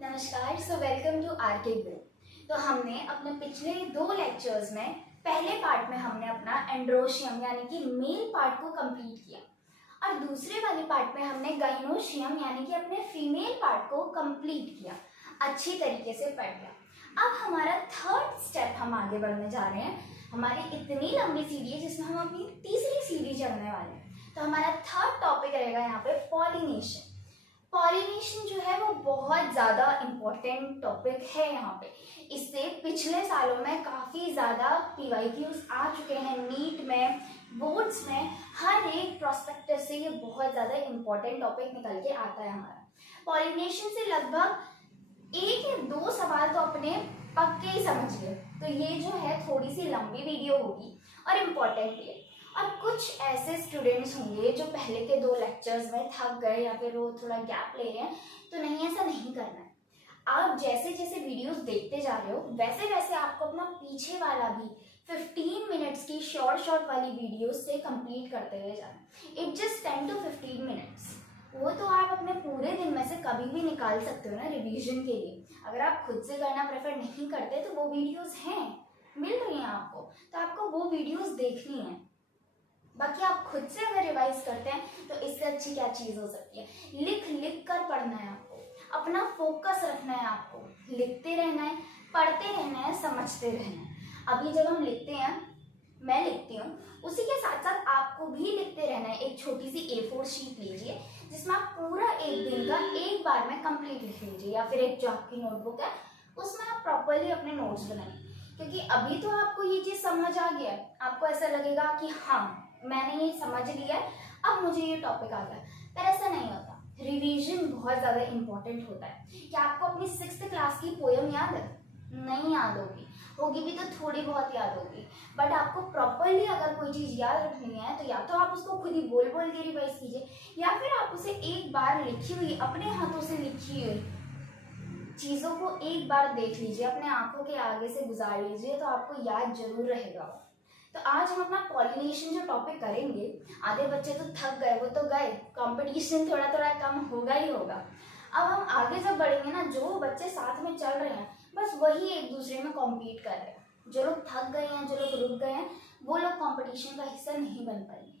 नमस्कार। Welcome to RK group. तो हमने अपने पिछले 2 लेक्चर्स में पहले पार्ट में हमने अपना एंड्रोशियम यानी कि मेल पार्ट को कंप्लीट किया और दूसरे वाले पार्ट में हमने गाइनोशियम यानी कि अपने फीमेल पार्ट को कंप्लीट किया, अच्छी तरीके से पढ़ लिया। अब हमारा थर्ड स्टेप हम आगे बढ़ने जा रहे हैं। हमारी इतनी लंबी सीढ़ी है जिसमें हम अपनी तीसरी सीढ़ी चढ़ने वाले हैं। तो हमारा थर्ड टॉपिक रहेगा यहाँ पे पॉलिनेशन। पॉलिनेशन जो है वो बहुत ज़्यादा इम्पोर्टेंट टॉपिक है यहाँ पे। इससे पिछले सालों में काफ़ी ज़्यादा PYQs आ चुके हैं, नीट में, बोर्ड्स में, हर एक प्रोस्पेक्टिव से ये बहुत ज़्यादा इम्पोर्टेंट टॉपिक निकल के आता है हमारा। पॉलिनेशन से लगभग 1 या 2 सवाल तो अपने पक्के ही समझिए। तो ये जो है थोड़ी सी लंबी वीडियो होगी और इम्पोर्टेंट भी है। और कुछ ऐसे स्टूडेंट्स होंगे जो पहले के 2 लेक्चर्स में थक गए या फिर वो थोड़ा गैप ले रहे हैं, तो नहीं, ऐसा नहीं करना है। आप जैसे जैसे वीडियोस देखते जा रहे हो वैसे वैसे आपको अपना पीछे वाला भी 15 मिनट्स की शॉर्ट वाली वीडियोस से कंप्लीट करते हुए जाना। It just 10 to 15 minutes. वो तो आप अपने पूरे दिन में से कभी भी निकाल सकते हो ना रिवीजन के लिए। अगर आप खुद से करना प्रेफर नहीं करते तो वो वीडियोस हैं, मिल रही हैं आपको, तो आपको वो वीडियोस देखनी है। बाकी आप खुद से अगर रिवाइज करते हैं तो इससे अच्छी क्या चीज़ हो सकती है। लिख लिख कर पढ़ना है आपको, अपना फोकस रखना है आपको, लिखते रहना है, पढ़ते रहना है, समझते रहना है। अभी जब हम लिखते हैं, मैं लिखती हूँ, उसी के साथ साथ आपको भी लिखते रहना है। एक छोटी सी A4 शीट लीजिए जिसमें आप पूरा एक दिन का एक बार में कंप्लीट लिख लीजिए, या फिर एक जो आपकी नोटबुक है उसमें आप प्रॉपरली अपने नोट्स बनाइए। क्योंकि अभी तो आपको ये चीज़ समझ आ गया है, आपको ऐसा लगेगा कि हाँ मैंने ये समझ लिया है, अब मुझे ये टॉपिक आ गया, पर ऐसा नहीं होता। रिवीजन बहुत ज़्यादा इम्पोर्टेंट होता है। क्या आपको अपनी 6th क्लास की पोयम याद है? नहीं याद होगी भी तो थोड़ी बहुत याद होगी। बट आपको प्रॉपरली अगर कोई चीज़ याद रखनी है तो या तो आप उसको खुद ही बोल बोल के रिवाइज कीजिए, या फिर आप उसे एक बार लिखी हुई, अपने हाथों से लिखी हुई चीज़ों को एक बार देख लीजिए, अपने आंखों के आगे से गुजार लीजिए, तो आपको याद जरूर रहेगा। तो आज हम अपना पॉलिनेशन जो टॉपिक करेंगे, आधे बच्चे तो थक गए, वो तो गए, कंपटीशन थोड़ा थोड़ा कम होगा ही होगा। अब हम आगे जब बढ़ेंगे ना, जो बच्चे साथ में चल रहे हैं बस वही एक दूसरे में कॉम्पीट कर रहे हैं। जो लोग थक गए हैं, जो लोग रुक गए हैं, वो लोग कॉम्पिटिशन का हिस्सा नहीं बन पाएंगे।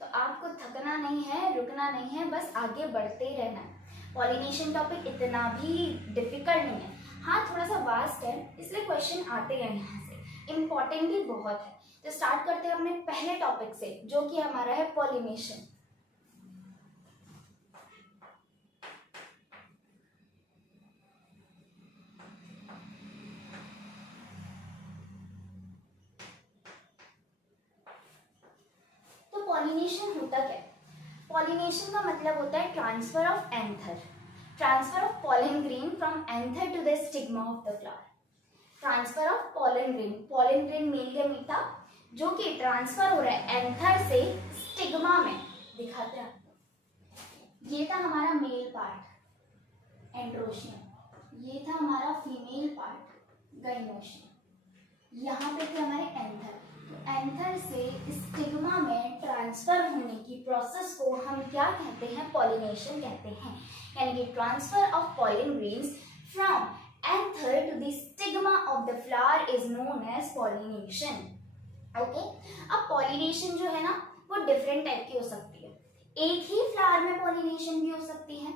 तो आपको थकना नहीं है, रुकना नहीं है, बस आगे बढ़ते ही रहना है। पॉलिनेशन टॉपिक इतना भी डिफिकल्ट नहीं है, हाँ थोड़ा सा वास्ट है, इसलिए क्वेश्चन आते हैं यहाँ से, इम्पॉर्टेंट भी बहुत है। तो स्टार्ट करते हैं अपने पहले टॉपिक से, जो कि हमारा है पॉलिनेशन। तो पॉलिनेशन होता क्या है? पॉलिनेशन का मतलब होता है transfer of anther, transfer of pollen grain from anther to the stigma of the flower. Transfer of pollen grain male gamete जो कि ट्रांसफर हो रहा है एंथर से स्टिग्मा में। दिखाते हैं आपको, ये था हमारा मेल पार्ट एंड्रोशियम, ये था हमारा फीमेल पार्ट गाइनोशियम, यहाँ पे थे हमारे एंथर। तो एंथर से स्टिग्मा में ट्रांसफर होने की प्रोसेस को हम क्या कहते हैं? पॉलिनेशन कहते हैं। यानी कि transfer of pollen grains from anther to the stigma of the flower is known as pollination. Okay, अब पॉलिनेशन जो है ना वो डिफरेंट टाइप की हो सकती है। एक ही फ्लावर में पॉलिनेशन भी हो सकती है,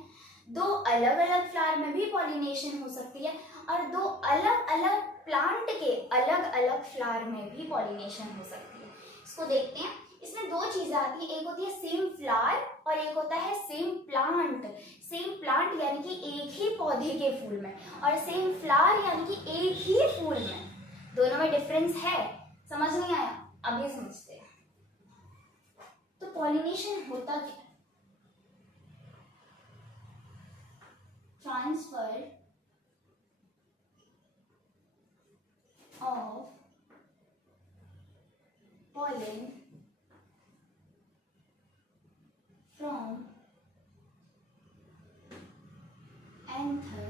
2 अलग अलग फ्लावर में भी पॉलिनेशन हो सकती है, और 2 अलग अलग प्लांट के अलग अलग फ्लावर में भी पॉलिनेशन हो सकती है। इसको देखते हैं। इसमें 2 चीजें आती है, एक होती है सेम फ्लावर और एक होता है सेम प्लांट। सेम प्लांट यानी कि एक ही पौधे के फूल में, और सेम फ्लावर यानी कि एक ही फूल में। दोनों में डिफरेंस है, समझ नहीं आया? अभी समझते हैं। तो पॉलिनेशन होता क्या? Transfer of pollen from anther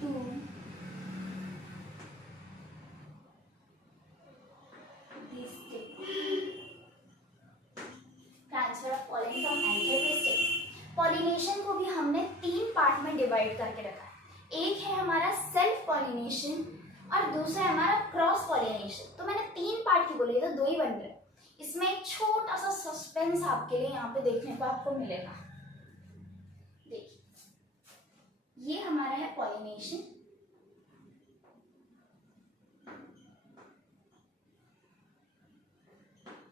to the stick. Transfer of pollen from anther to stick. Pollination को भी हमने 3 पार्ट में डिवाइड डिवाइड करके रखा है। एक है हमारा सेल्फ पॉलिनेशन और दूसरा है हमारा क्रॉस पॉलिनेशन। तो मैंने 3 पार्ट की बोली, तो 2 ही बन रहे। इसमें एक छोटा सा सस्पेंस आपके लिए यहाँ पे देखने को आपको मिलेगा। देखिए, ये हमारा है पॉलिनेशन,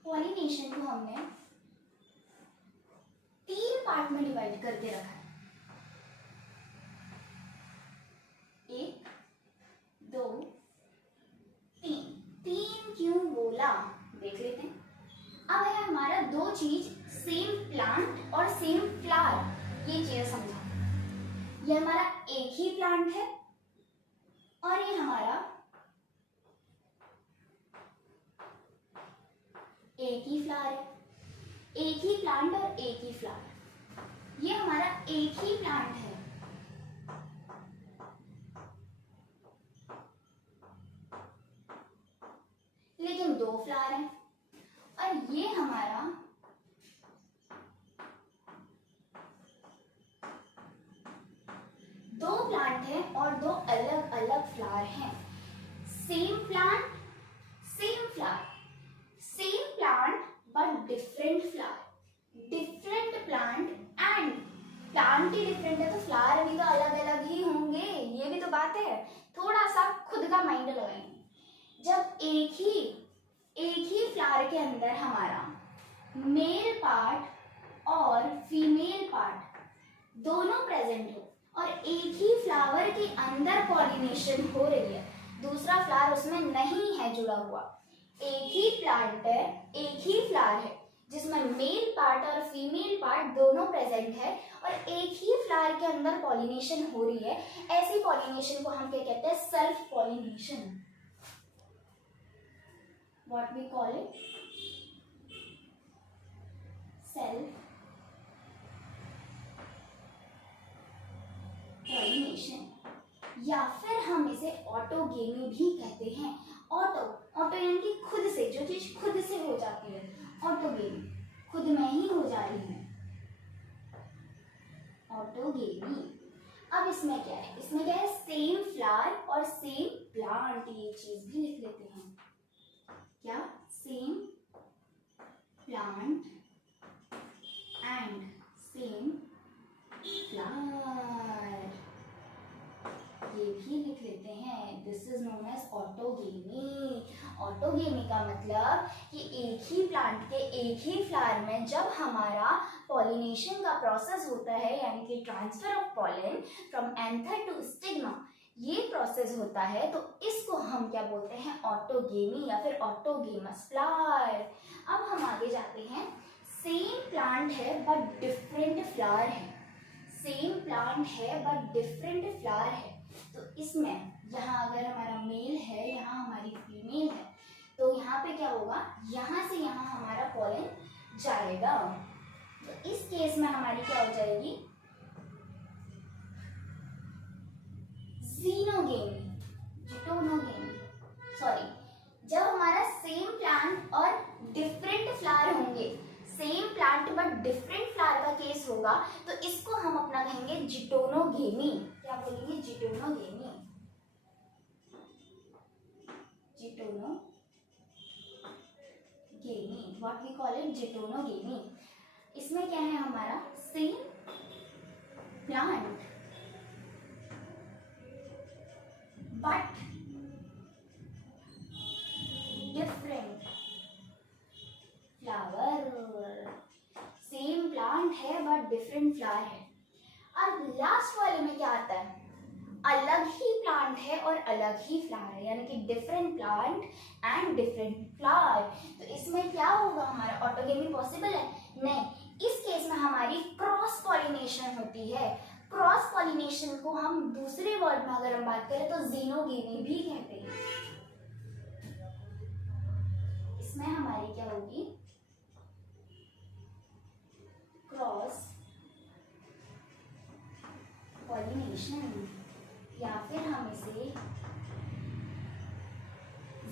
पॉलिनेशन को हमने 3 पार्ट में डिवाइड करके रखा है। 1 2 3। 3 क्यों बोला देख लेते हैं। अब है हमारा 2 चीज, सेम प्लांट और सेम फ्लावर। ये चीज समझा, ये हमारा एक ही प्लांट है और ये हमारा एक ही फ्लावर है। एक ही प्लांट और एक ही फ्लावर, ये हमारा एक ही प्लांट है लेकिन 2 फ्लावर हैं। और ये हमारा दो प्लांट है और 2 अलग अलग फ्लावर हैं। Same plant same flower, same plant but different flower. Different plant and plant he different है तो फ्लावर भी तो अलग अलग ही होंगे, ये भी तो बात है। थोड़ा सा खुद का माइंड लगाएंगे। जब एक ही फ्लावर के अंदर हमारा मेल पार्ट और फीमेल पार्ट दोनों प्रेजेंट हो और एक ही फ्लावर के अंदर पॉलिनेशन हो रही है, दूसरा फ्लावर उसमें नहीं है जुड़ा हुआ, एक ही प्लांट है, एक ही फ्लावर है जिसमें मेल पार्ट और फीमेल पार्ट दोनों प्रेजेंट है और एक ही फ्लावर के अंदर पॉलिनेशन हो रही है, ऐसी पॉलिनेशन को हम क्या कहते हैं? Self pollination. What we call it? Self pollination, या फिर हम इसे ऑटोगेमी भी कहते हैं। ऑटो यानी कि खुद से, जो चीज खुद से हो जाती है, ऑटोगेमी, खुद में ही हो जा रही है, ऑटोगेमी। अब इसमें क्या है? इसमें क्या है? सेम फ्लावर और सेम प्लांट, ये चीज भी लिख लेते हैं। क्या? Same plant and same flower, ये भी लिख लेते हैं। This is known as autogamy. Autogamy का मतलब कि एक ही प्लांट के एक ही फ्लावर में जब हमारा पॉलिनेशन का प्रोसेस होता है, यानी कि transfer of pollen from anther to stigma, ये प्रोसेस होता है, तो इसको हम क्या बोलते हैं? ऑटोगेमी या फिर ऑटोगेमस फ्लावर। अब हम आगे जाते हैं। सेम प्लांट है बट डिफरेंट फ्लावर है, सेम प्लांट है बट डिफरेंट फ्लावर है। तो इसमें यहाँ अगर हमारा मेल है, यहाँ हमारी फीमेल है, तो यहाँ पे क्या होगा? यहाँ से यहाँ हमारा पॉलन जाएगा। तो इस केस में हमारी क्या हो जाएगी? जीनोगेमी, जिटोनोगेमी। सॉरी, जब हमारा सेम प्लांट और डिफरेंट फ्लावर होंगे, same plant but different flower का केस होगा, तो इसको हम अपना कहेंगे जिटोनोगेमी। क्या बोलेंगे? Geitonogamy, geitonogamy. What we call it? Geitonogamy. इसमें क्या है हमारा? Same plant but different flower, same plant है बट डिफरेंट फ्लावर है। अब लास्ट वाले में क्या आता है? अलग ही प्लांट है और अलग ही फ्लावर है, यानी कि different plant and different flower. तो इसमें क्या होगा? हमारा ऑटोगेमी पॉसिबल है? नहीं। इस केस में हमारी क्रॉस पॉलिनेशन होती है। क्रॉस पॉलिनेशन को हम दूसरे वर्ड में अगर हम बात करें तो जीनोगेमी भी कहते हैं। इसमें हमारी क्या होगी? क्रॉस पॉलिनेशन, या फिर हम इसे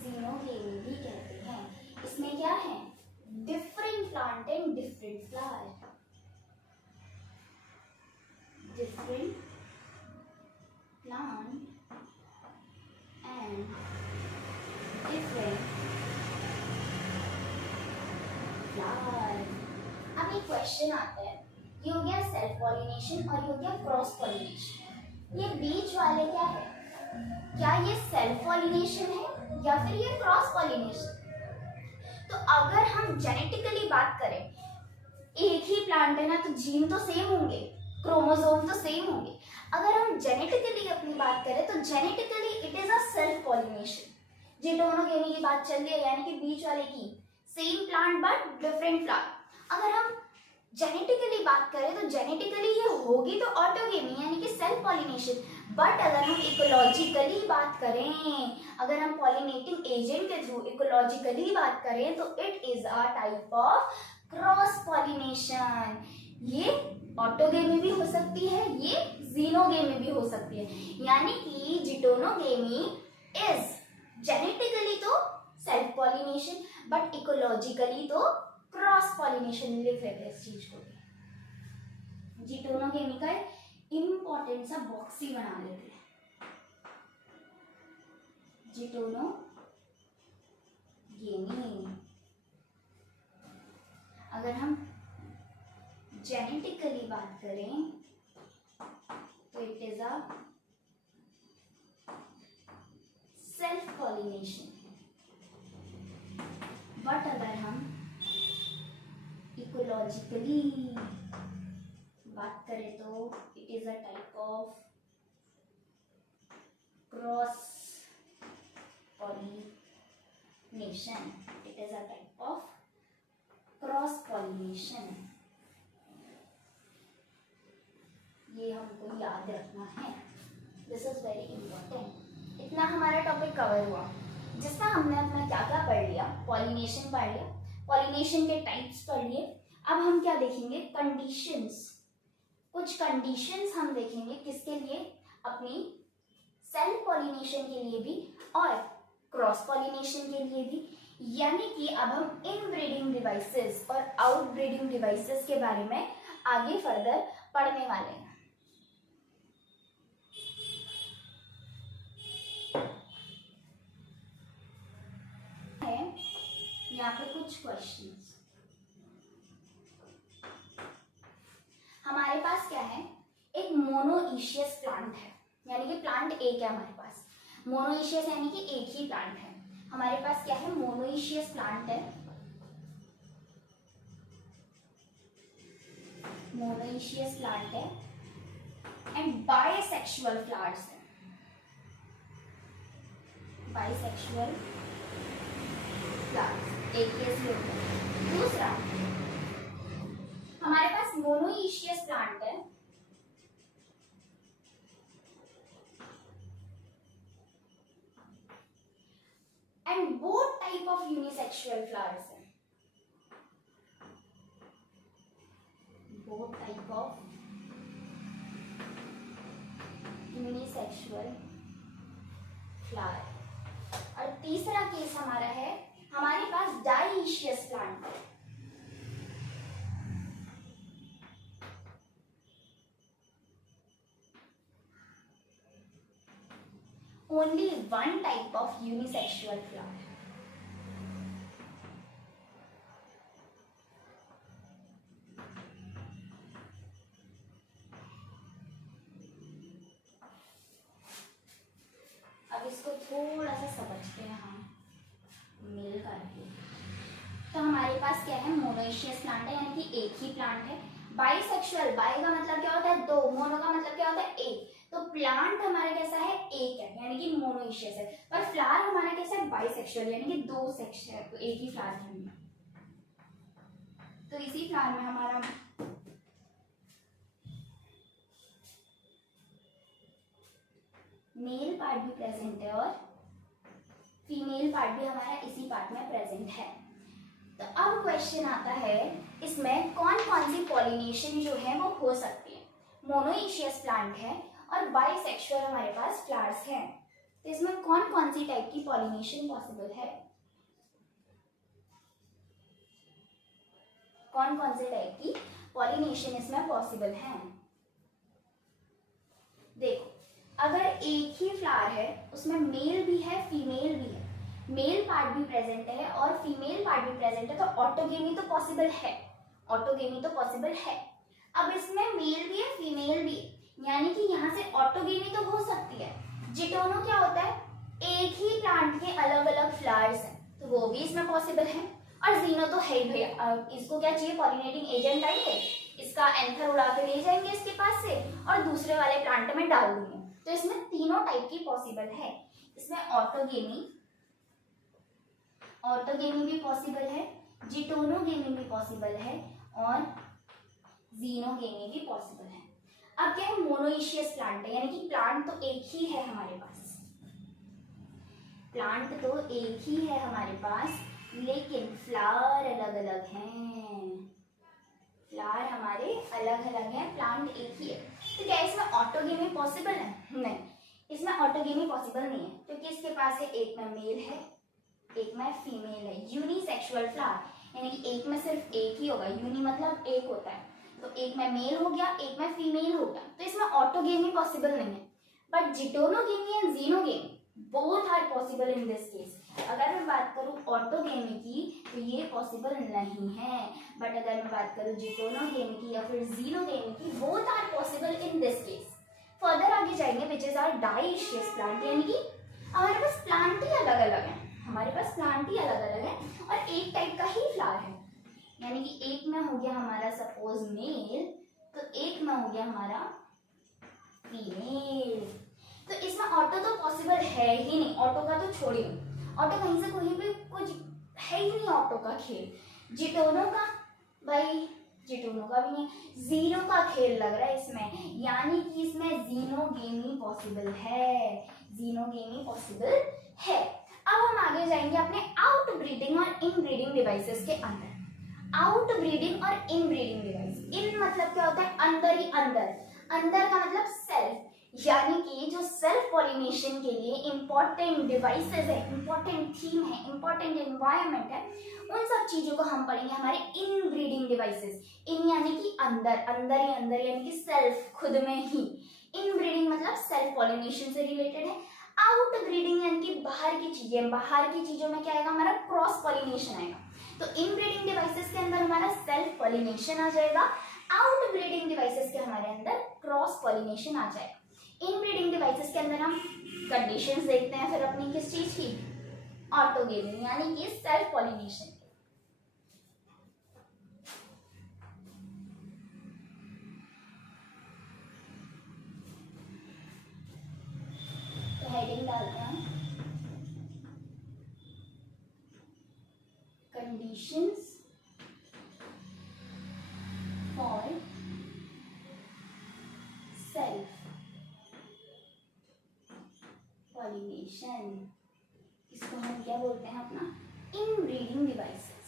जीनोगेमी भी कहते हैं। इसमें क्या है? Different plant and different flower, different question आता है, ये हो गया सेल्फ पॉलिनेशन और ये हो गया क्रॉस पॉलिनेशन। ये बीच वाले क्या है, क्या ये सेल्फ पॉलिनेशन है या फिर ये क्रॉस पॉलिनेशन? तो अगर हम जेनेटिकली बात करें, एक ही प्लांट है ना, तो जीन तो सेम होंगे, क्रोमोसोम तो सेम होंगे। अगर हम जेनेटिकली अपनी बात करें तो genetically it is a self pollination. Geitonogamy की बात चल रही है, यानी कि बीच वाले की, same plant but different flower. अगर हम जेनेटिकली बात करें तो जेनेटिकली ये होगी तो ऑटोगेमी यानी कि सेल्फ पॉलिनेशन। बट अगर हम इकोलॉजिकली बात करें, अगर हम पॉलिनेटिंग एजेंट के थ्रू इकोलॉजिकली बात करें तो it is a type of cross pollination. ये ऑटोगेमी भी हो सकती है, ये जीनोगेमी भी हो सकती है। यानी कि जिटोनोगेमी इज जेनेटिकली तो सेल्फ पॉलिनेशन बट इकोलॉजिकली तो क्रॉस पॉलिनेशन। लिख लेते हैं इस चीज को, जिटोनोगेमी का इंपॉर्टेंट सा बॉक्स ही बना लेते हैं। जिटोनोगेमी अगर हम जेनेटिकली बात करें तो it is a self pollination. But अगर हम इकोलॉजिकली बात करें तो it is a type of cross pollination. It is a type of cross pollination. ये हमको याद रखना है, दिस इज वेरी इंपॉर्टेंट। इतना हमारा टॉपिक कवर हुआ, जिसमें हमने अपना क्या क्या पढ़ लिया, पॉलिनेशन पढ़ लिया, पॉलिनेशन के टाइप्स पढ़ लिए। अब हम क्या देखेंगे, कंडीशंस। कुछ कंडीशंस हम देखेंगे किसके लिए, अपनी सेल्फ पॉलिनेशन के लिए भी और क्रॉस पॉलिनेशन के लिए भी। यानी कि अब हम इनब्रीडिंग डिवाइसेस और आउटब्रीडिंग डिवाइसेस के बारे में आगे फर्दर पढ़ने वाले हैं। यहाँ पे कुछ क्वेश्चंस हमारे पास क्या है, एक मोनोइशियस प्लांट है, यानी कि प्लांट एक है हमारे पास। मोनोइशियस यानी कि एक ही प्लांट है हमारे पास। क्या है, मोनोइशियस प्लांट है, मोनोइशियस प्लांट है एंड बाइसेक्सुअल फ्लावर्स है, बाइसेक्सुअल फ्लावर्स एक केस में होता है। दूसरा हमारे पास मोनोइशियस प्लांट है and both type of unisexual flowers है, both type of unisexual flower. और तीसरा केस हमारा है, हमारे पास डाइशियस प्लांट है, only one type of unisexual flower। अब इसको थोड़ा सा समझते हैं हम मिल करके। तो हमारे पास क्या है, मोनोइशियस प्लांट है यानी कि एक ही प्लांट है। बाइसेक्सुअल, बाई का मतलब क्या होता है, दो, मोनो का मतलब क्या होता है, एक। तो प्लांट हमारा कैसा है, एक है यानी कि मोनोइशियस है। पर फ्लावर हमारा कैसा है, बाइसेक्सुअल यानी कि दो सेक्शन है, तो एक ही फ्लावर है। तो इसी फ्लावर में हमारा मेल पार्ट भी प्रेजेंट है और फीमेल पार्ट भी हमारा इसी पार्ट में प्रेजेंट है। तो अब क्वेश्चन आता है, इसमें कौन कौन सी पॉलिनेशन जो है वो हो सकती है। मोनोइशियस प्लांट है और बाइसेक्सुअल हमारे पास फ्लावर्स हैं, तो इसमें कौन कौन सी टाइप की पॉलिनेशन पॉसिबल है, कौन कौन से टाइप की पॉलिनेशन इसमें पॉसिबल है। देखो, अगर एक ही फ्लावर है उसमें मेल भी है फीमेल भी है, मेल पार्ट भी प्रेजेंट है और फीमेल पार्ट भी प्रेजेंट है, तो ऑटोगेमी तो पॉसिबल है। ऑटोगेमी तो पॉसिबल है। अब इसमें मेल भी है फीमेल भी है, यानी कि यहाँ से ऑटोगेमी तो हो सकती है। जिटोनो क्या होता है, एक ही प्लांट के अलग अलग फ्लावर्स हैं, तो वो भी इसमें पॉसिबल है। और जीनो तो है ही भैया, इसको क्या चाहिए, पॉलिनेटिंग एजेंट आएंगे, इसका एंथर उड़ा के ले जाएंगे इसके पास से और दूसरे वाले प्लांट में डाल देंगे। तो इसमें तीनों टाइप की पॉसिबल है। इसमें ऑटोगेमी भी पॉसिबल है, जिटोनोगेमी भी पॉसिबल है और जीनोगेमी भी पॉसिबल है। अब क्या है, मोनोइशियस प्लांट है, यानी कि प्लांट तो एक ही है हमारे पास, प्लांट तो एक ही है हमारे पास, लेकिन फ्लावर अलग अलग हैं, फ्लावर हमारे अलग अलग हैं, प्लांट एक ही है। तो क्या इसमें ऑटोगेमी पॉसिबल है? नहीं, इसमें ऑटोगेमी पॉसिबल नहीं है, क्योंकि इसके पास है एक में मेल है एक में फीमेल है। यूनिसेक्सुअल फ्लावर, यानी कि एक में सिर्फ एक ही होगा, यूनि मतलब एक होता है, तो एक में मेल हो गया एक में फीमेल हो गया, तो इसमें ऑटोगेमी पॉसिबल नहीं है। But geitonogamy and xenogamy both are possible in this case. अगर मैं बात करूं ऑटोगेमी की तो ये पॉसिबल नहीं है, बट अगर मैं बात करूं जिटोनोगेमी की या फिर जीनोगेमी की, both are possible in this case. Further आगे जाएंगे, which is are dioecious plant, यानी कि हमारे पास प्लांट ही अलग अलग है, हमारे पास प्लांट ही अलग अलग है और एक टाइप का ही फ्लावर है, यानी कि एक में हो गया हमारा सपोज मेल, तो एक में हो गया हमारा फीमेल। तो इसमें ऑटो तो पॉसिबल है ही नहीं, ऑटो का तो छोड़िए, ऑटो कहीं से कोई भी कुछ है ही नहीं ऑटो का खेल। जिटोनो का भाई, जिटोनो का भी नहीं, जीनो का खेल लग रहा है इसमें, यानी कि इसमें जीनोगेमी पॉसिबल है, जीनोगेमी पॉसिबल है। अब हम आगे जाएंगे अपने आउट ब्रीडिंग और इन ब्रीडिंग डिवाइसेस के अंदर। आउट ब्रीडिंग और इन ब्रीडिंग डिवाइस, इन मतलब क्या होता है, अंदर ही अंदर, अंदर का मतलब सेल्फ, यानी कि जो सेल्फ पॉलिनेशन के लिए इंपॉर्टेंट डिवाइसेस है, इंपॉर्टेंट थीम है, इंपॉर्टेंट एनवायरनमेंट है, उन सब चीजों को हम पढ़ेंगे हमारे इन ब्रीडिंग डिवाइसेस। इन यानी कि अंदर, अंदर ही अंदर, यानी कि सेल्फ, खुद में ही। इन ब्रीडिंग मतलब सेल्फ पॉलिनेशन से रिलेटेड है। आउट ब्रीडिंग यानी कि बाहर की चीजें, बाहर की चीजों में क्या आएगा, हमारा क्रॉस पॉलिनेशन आएगा। तो इन ब्रीडिंग डिवाइसेस के अंदर हमारा सेल्फ पॉलिनेशन आ जाएगा, आउट ब्रीडिंग डिवाइसेस के हमारे अंदर क्रॉस पॉलिनेशन आ जाएगा। इन ब्रीडिंग डिवाइसेस के अंदर हम कंडीशंस देखते हैं फिर अपनी किस चीज की, ऑटोगेमी यानी कि सेल्फ पॉलिनेशन। तो हेडिंग डालते हैं कंडीशंस फॉर सेल्फ पॉलिनेशन। इसको हम क्या बोलते हैं, अपना इन ब्रीडिंग डिवाइसेस।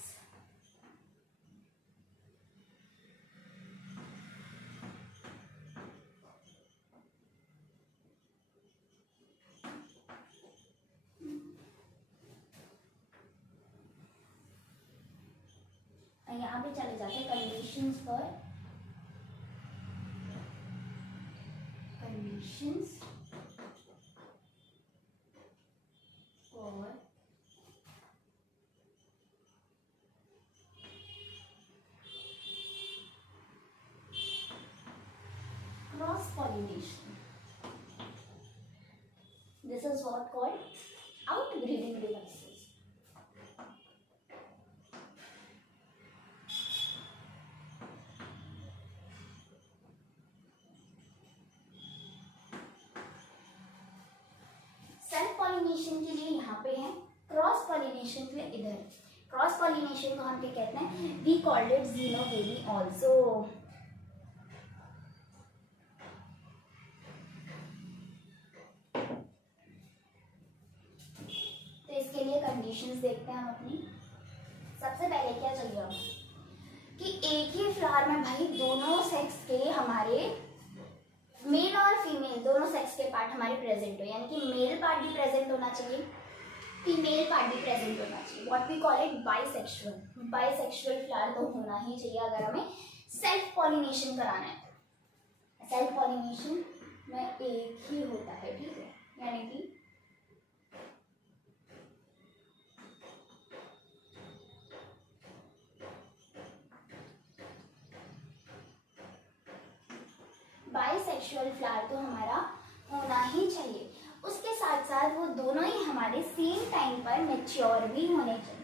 यहाँ पे चले जाते हैं conditions for cross pollination. This is what called outbreeding devices. Self pollination के लिए यहाँ पे है, क्रॉस पॉलिनेशन के लिए इधर। क्रॉस पॉलिनेशन को हम क्या कहते हैं, we called it geitonogamy also. तो इसके लिए कंडीशंस देखते हैं हम अपनी। सबसे पहले क्या चाहिए हमें कि एक ही फ्लावर में भाई दोनों सेक्स के हमारे मेल और फीमेल दोनों सेक्स के पार्ट हमारे प्रेजेंट हो, यानी कि मेल पार्ट भी प्रेजेंट होना चाहिए, फीमेल पार्ट भी प्रेजेंट होना चाहिए। What we call it bisexual. Bisexual flower तो होना ही चाहिए अगर हमें सेल्फ पॉलिनेशन कराना है। सेल्फ पॉलिनेशन में एक ही होता है, ठीक है, यानी कि सेक्सुअल फ्लावर तो हमारा होना ही चाहिए। उसके साथ साथ वो दोनों ही हमारे सेम टाइम पर मैच्योर भी होने चाहिए।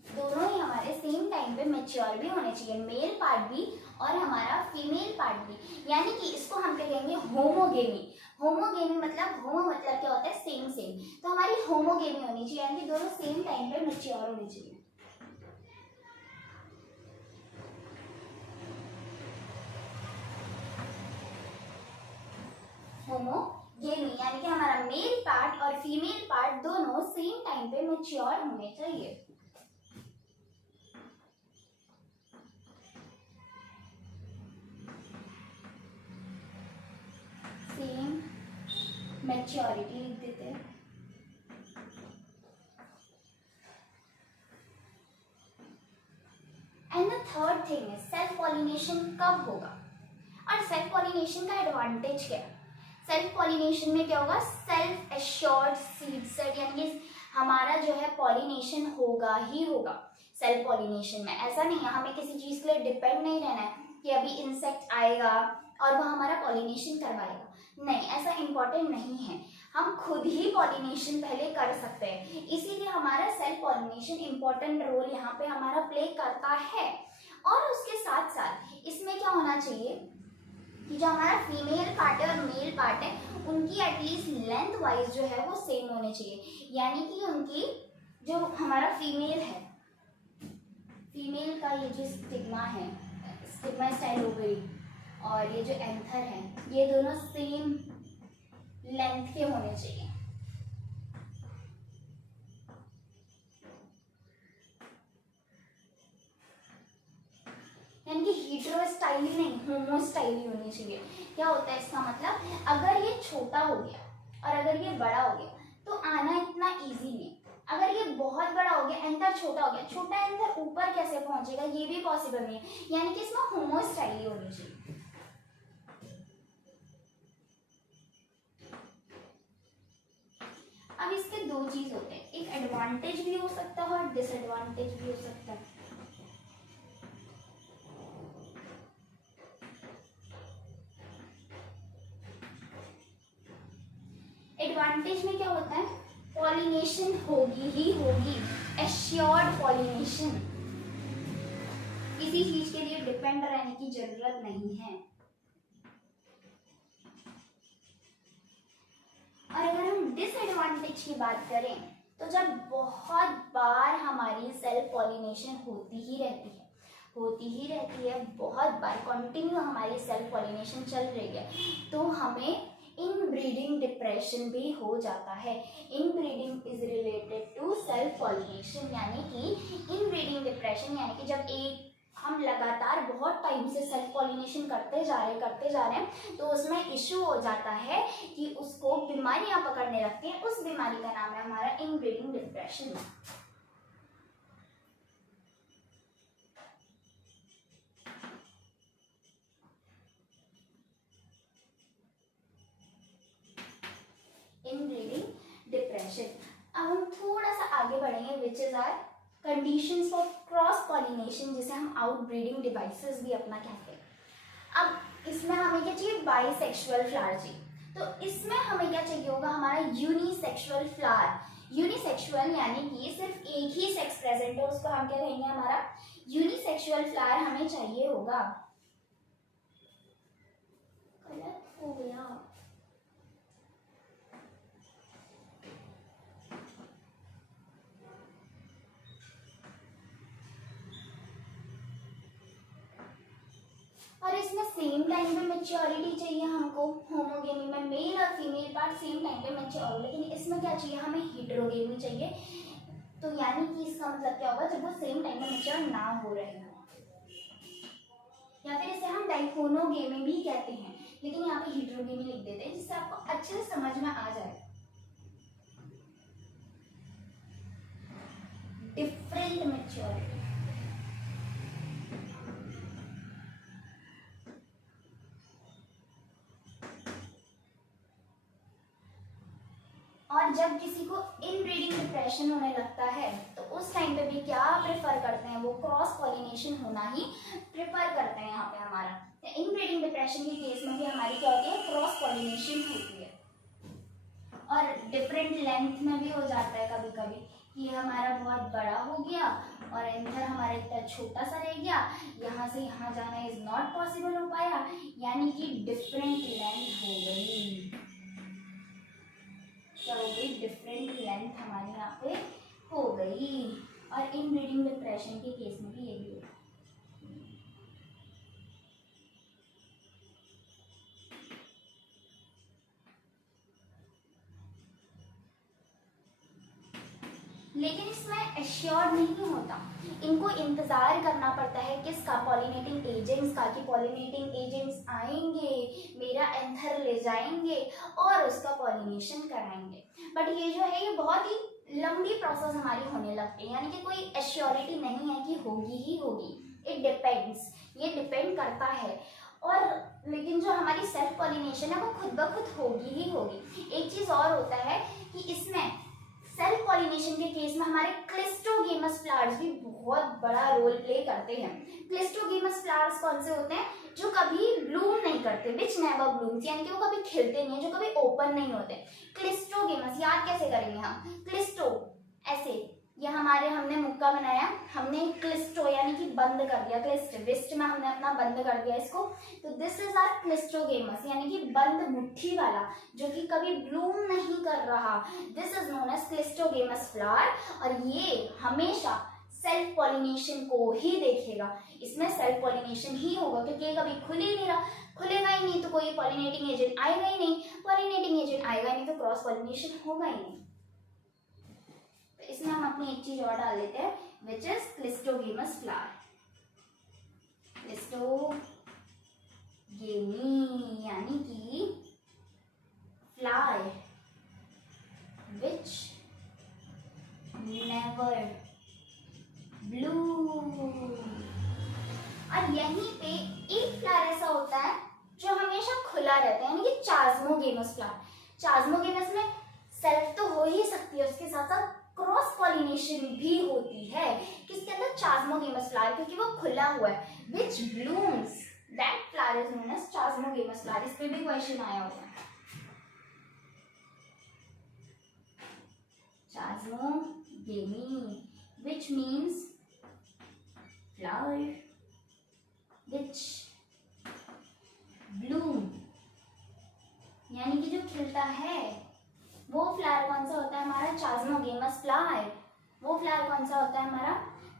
दोनों ही हमारे सेम टाइम पे मैच्योर भी होने चाहिए, मेल पार्ट भी और हमारा फीमेल पार्ट भी। यानी कि इसको हम क्या कहेंगे, होमोगेमी। होमोगेमी मतलब, होमो मतलब क्या होता है, सेम सेम, तो हमारी होमोगेमी होनी चाहिए, यानी कि दोनों सेम टाइम पे मैच्योर होने चाहिए। होमोगेमी यानी कि हमारा मेल पार्ट और फीमेल पार्ट दोनों सेम टाइम पे मैच्योर होने चाहिए। सेम मैच्योरिटी लिख देते हैं। एंड द थर्ड थिंग है सेल्फ पॉलिनेशन कब होगा, और सेल्फ पॉलिनेशन का एडवांटेज क्या है। सेल्फ पॉलिनेशन में क्या होगा, सेल्फ एश्योर्ड सीड सेट, यानी कि हमारा जो है पॉलिनेशन होगा ही होगा। सेल्फ पॉलिनेशन में ऐसा नहीं है, हमें किसी चीज के लिए डिपेंड नहीं रहना है कि अभी इंसेक्ट आएगा और वह हमारा पॉलिनेशन करवाएगा, नहीं, ऐसा इंपॉर्टेंट नहीं है। हम खुद ही पॉलिनेशन पहले कर सकते हैं, इसीलिए हमारा सेल्फ पॉलिनेशन इंपॉर्टेंट रोल यहाँ पे हमारा प्ले करता है। और उसके साथ साथ इसमें क्या होना चाहिए कि जो हमारा फीमेल पार्ट है और मेल पार्ट है उनकी एटलीस्ट लेंथ वाइज जो है वो सेम होने चाहिए, यानी कि उनकी जो हमारा फीमेल है, फीमेल का ये जो स्टिग्मा है, स्टिग्मा स्टाइल ओवरी, और ये जो एंथर है, ये दोनों सेम लेंथ के होने चाहिए। यानी कि हीटेरोस्टाइली नहीं, होमोस्टाइली होनी चाहिए। क्या होता है इसका मतलब, अगर ये छोटा हो गया और अगर ये बड़ा हो गया तो आना इतना इजी नहीं। अगर ये बहुत बड़ा हो गया, एंथर छोटा हो गया, छोटा एंथर ऊपर कैसे पहुंचेगा, ये भी पॉसिबल नहीं है, यानी कि इसमें होमोस्टाइली होनी चाहिए। अब इसके दो चीज होते हैं, एक एडवांटेज भी हो सकता है और डिसएडवांटेज भी हो सकता है। एडवांटेज में क्या होता है, पॉलिनेशन होगी ही होगी, एश्योर्ड पॉलिनेशन, किसी चीज के लिए डिपेंड रहने की जरूरत नहीं है। और अगर हम डिसएडवांटेज की बात करें तो जब बहुत बार हमारी सेल्फ पॉलिनेशन होती ही रहती है, बहुत बार कंटिन्यू हमारी सेल्फ पॉलिनेशन चल रही है, तो हमें इनब्रीडिंग डिप्रेशन भी हो जाता है। Inbreeding is related to self pollination, यानी कि इनब्रीडिंग डिप्रेशन यानी कि जब एक हम लगातार बहुत टाइम से सेल्फ पॉलिनेशन करते जा रहे हैं तो उसमें इश्यू हो जाता है कि उसको बीमारियां पकड़ने लगती हैं। उस बीमारी का नाम है हमारा इनब्रीडिंग डिप्रेशन। Inbreeding depression. अब हम थोड़ा सा आगे बढ़ेंगे, which is are conditions for cross pollination, जिसे हम आउटब्रीडिंग डिवाइसेस भी अपना कहते हैं। अब इसमें हमें क्या चाहिए, बाइसेक्सुअल फ्लावर चाहिए, तो इसमें हमें क्या चाहिए होगा, हमारा यूनिसेक्सुअल फ्लावर। यूनिसेक्सुअल यानी कि सिर्फ एक ही सेक्स प्रेजेंट है, उसको हम क्या कहेंगे, हमारा यूनिसेक्सुअल फ्लावर हमें चाहिए होगा। गलत हो गया, और इसमें सेम टाइम पे मैच्योरिटी चाहिए हमको। होमोगेमी में मेल और फीमेल पार्ट सेम टाइम पे मैच्योर हो, लेकिन इसमें क्या चाहिए, हमें हेटेरोगेमी चाहिए। तो यानी कि इसका मतलब क्या होगा, जब वो सेम टाइम में मैच्योर ना हो रहे हो, या फिर इसे हम डाइफोनोगेमी भी कहते हैं, लेकिन यहाँ पे हेटेरोगेमी लिख देते हैं जिससे आपको अच्छे से समझ में आ जाए। डिफरेंट मैच्योरिटी, और जब किसी को इनब्रीडिंग डिप्रेशन होने लगता है तो उस टाइम पे भी क्या प्रेफर करते हैं, वो क्रॉस पॉलिनेशन होना ही प्रेफर करते हैं यहाँ पे हमारा। इनब्रीडिंग डिप्रेशन के केस में भी हमारी क्या होती है, क्रॉस पॉलिनेशन होती है। और डिफरेंट लेंथ में भी हो जाता है कभी कभी कि ये हमारा बहुत बड़ा हो गया और एंथर हमारा इतना छोटा सा रह गया, यहाँ से यहाँ जाना इज नॉट पॉसिबल हो पाया, यानी कि डिफरेंट लेंथ हो गई। क्या हो गई, डिफरेंट लेंथ हमारे यहाँ पे हो गई। और इनब्रीडिंग डिप्रेशन के केस में भी यही होगा। लेकिन इसमें एश्योर्ड नहीं होता, इनको इंतज़ार करना पड़ता है किसका, पॉलिनेटिंग एजेंट्स का, कि पॉलिनेटिंग एजेंट्स आएंगे, मेरा एंथर ले जाएंगे और उसका पॉलिनेशन कराएंगे। बट ये जो है ये बहुत ही लंबी प्रोसेस हमारी होने लगती है, यानी कि कोई एश्योरिटी नहीं है कि होगी ही होगी। इट डिपेंड्स, ये डिपेंड करता है। और लेकिन जो हमारी सेल्फ पॉलिनेशन है वो खुद ब खुद होगी ही होगी। एक चीज़ और होता है कि इसमें सेल्फ पॉलिनेशन के केस में हमारे क्लिस्ट्रोगेमस फ्लावर्स भी बहुत बड़ा रोल प्ले करते हैं। क्लिस्ट्रोगेमस फ्लावर्स कौन से होते हैं, जो कभी ब्लूम नहीं करते, विच नेवर ब्लूम्स, यानी कि वो कभी खिलते नहीं है, जो कभी ओपन नहीं होते। क्लिस्ट्रोगेमस याद कैसे करेंगे हम, क्लिस्टो ऐसे, ये हमारे हमने मुक्का बनाया, हमने क्लिस्टो यानी कि बंद कर दिया, क्लिस्ट विस्ट में हमने अपना बंद कर दिया इसको, तो दिस इज आर क्लिस्ट्रोगेमस, यानी कि बंद मुट्ठी वाला जो कि कभी ब्लूम नहीं कर रहा, this is known as cleistogamous flower. और ये हमेशा सेल्फ पॉलिनेशन को ही देखेगा, इसमें सेल्फ पॉलिनेशन ही होगा, क्योंकि ये कभी खुल ही नहीं रहा, खुलेगा ही नहीं तो कोई पॉलिनेटिंग एजेंट आएगा ही नहीं, पॉलिनेटिंग एजेंट आएगा ही नहीं तो क्रॉस पॉलिनेशन होगा ही नहीं। इसमें हम अपनी एक चीज और डाल लेते हैं, विच इज क्लिस्ट्रोगेमस फ्लावर, क्लिस्ट्रोगेमी, यानी कि फ्लावर विच नेवर ब्लूम। और यहीं पे एक फ्लावर ऐसा होता है जो हमेशा खुला रहता है, यानी कि चास्मोगेमस फ्लावर। चास्मोगेमस में सेल्फ तो हो ही सकती है, उसके साथ साथ क्रॉस पॉलिनेशन भी होती है, किसके अंदर, चास्मोगेमस फ्लावर, क्योंकि वो खुला हुआ है। Which blooms, that flower is known as chasmogamous flower. इस पे भी क्वेश्चन आया हुआ है, chasmogamy, which means flower which bloom, यानी कि जो खिलता है, वो फ्लावर कौन सा होता है हमारा, चास्मोगेमस फ्लावर। वो फ्लावर कौन सा होता है हमारा,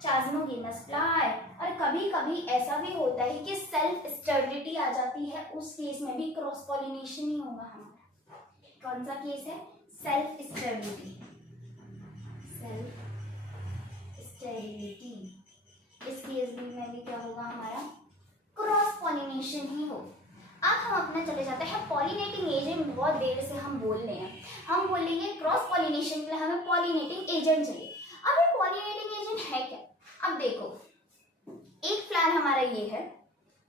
चास्मोगेमस फ्लावर। और कभी कभी ऐसा भी होता है कि सेल्फ स्टेरिलिटी आ जाती है, उस केस में भी क्रॉस पॉलिनेशन ही होगा हमारा। कौन सा केस है, सेल्फ स्टेरिलिटी, सेल्फ स्टेरिलिटी, इस केस में भी क्या होगा हमारा, क्रॉस पॉलिनेशन ही होगा। अब हम अपना चले जाते हैं पॉलिनेटिंग एजेंट। बहुत देर से हम बोल रहे हैं, हम बोलेंगे क्रॉस पॉलिनेशन के लिए हमें पॉलिनेटिंग एजेंट चाहिए। अब ये पॉलिनेटिंग एजेंट है क्या, अब देखो, एक प्लांट हमारा ये है,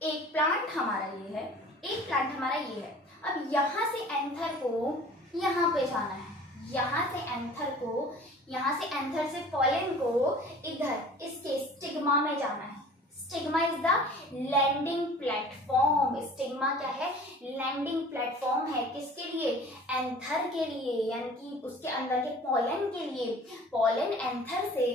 एक प्लांट हमारा ये है, एक प्लांट हमारा ये है। अब यहाँ से एंथर को यहाँ पे जाना है, यहाँ से एंथर को, यहाँ से एंथर से पॉलन को इधर इसके स्टिग्मा में जाना है। Stigma is the landing platform. Stigma क्या है, लैंडिंग प्लेटफॉर्म है, किसके लिए, एंथर के लिए, यानी कि उसके अंदर के पॉलन के लिए। पॉलन एंथर से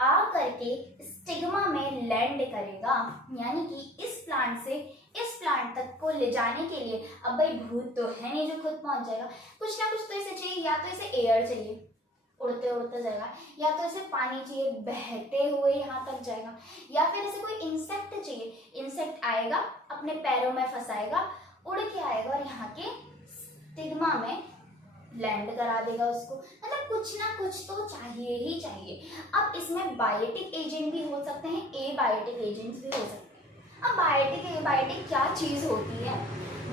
आ करके स्टिग्मा में लैंड करेगा, यानी कि इस प्लांट से इस प्लांट तक को ले जाने के लिए, अब भाई भूत तो है नहीं जो खुद पहुंच जाएगा, कुछ ना कुछ तो इसे चाहिए, या तो इसे एयर चाहिए, उड़ते उड़ते जाएगा, या तो इसे पानी चाहिए, बहते हुए यहाँ तक जाएगा, या फिर इसे कोई इंसेक्ट चाहिए, इंसेक्ट आएगा, अपने पैरों में फंसाएगा, उड़ के आएगा और यहाँ के स्टिग्मा में लैंड करा देगा उसको। मतलब कुछ ना कुछ तो चाहिए ही चाहिए। अब इसमें बायोटिक एजेंट भी हो सकते हैं, एबायोटिक एजेंट्स भी हो सकते हैं। अब बायोटिक एबायोटिक क्या चीज होती है,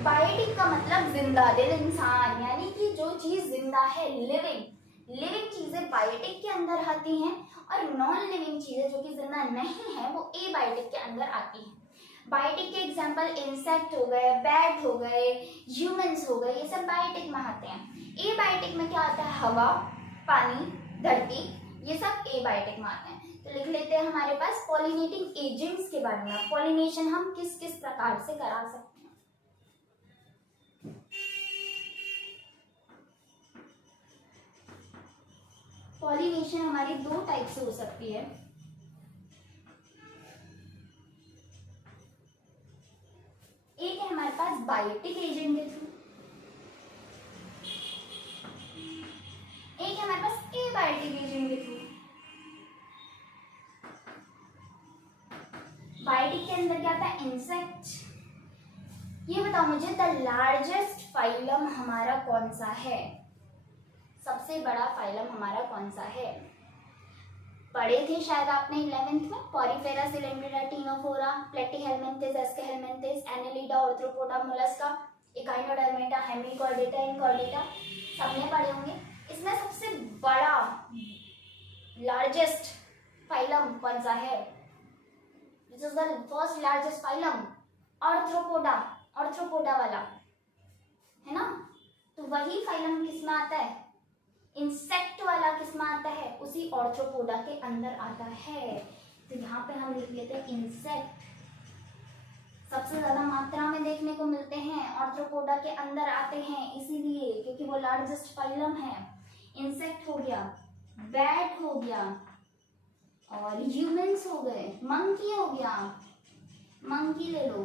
बायोटिक का मतलब जिंदा दिल इंसान, यानी कि जो चीज जिंदा है, लिविंग चीजें बायोटिक के अंदर आती हैं, और नॉन लिविंग चीजें जो कि जिंदा नहीं है वो एबायोटिक के अंदर आती हैं। बायोटिक के एग्जांपल इंसेक्ट हो गए, बैट हो गए, ह्यूमंस हो गए, ये सब बायोटिक में आते हैं। एबायोटिक में क्या आता है, हवा, पानी, धरती, ये सब एबायोटिक में आते हैं। तो लिख लेते हैं हमारे पास पॉलिनेटिंग एजेंट्स के बारे में, पॉलिनेशन हम किस किस प्रकार से करा सकते हैं। पॉलिनेशन हमारी दो टाइप से हो सकती है। एक है हमारे पास बायोटिक एजेंट के थ्रू, एक है हमारे पास एबायोटिक एजेंट के थ्रू। बायोटिक के अंदर क्या आता है, इंसेक्ट। ये बताओ मुझे, द लार्जेस्ट फाइलम हमारा कौन सा है, सबसे बड़ा फाइलम हमारा कौन सा है। पढ़े थे शायद आपने 11th में, Porifera, Coelenterata, Ctenophora, Platyhelminthes, Aschelminthes, Annelida, Arthropoda, Mollusca, Echinodermata, Hemichordata, and Chordata, सबने पढ़े होंगे। इसमें सबसे बड़ा लार्जेस्ट फाइलम कौन सा है, this is the first largest phylum, Arthropoda, Arthropoda वाला है ना। तो वही फाइलम किसमें आता है, इंसेक्ट वाला किसमें आता है, उसी ऑर्थ्रोपोडा के अंदर आता है। तो यहाँ पे हम लिख लेते हैं इंसेक्ट, सबसे ज्यादा मात्रा में देखने को मिलते हैं, ऑर्थ्रोपोडा के अंदर आते हैं इसीलिए क्योंकि वो लार्जेस्ट फाइलम है। इंसेक्ट हो गया, बैट हो गया, और ह्यूमंस हो गए, मंकी हो गया, मंकी ले लो,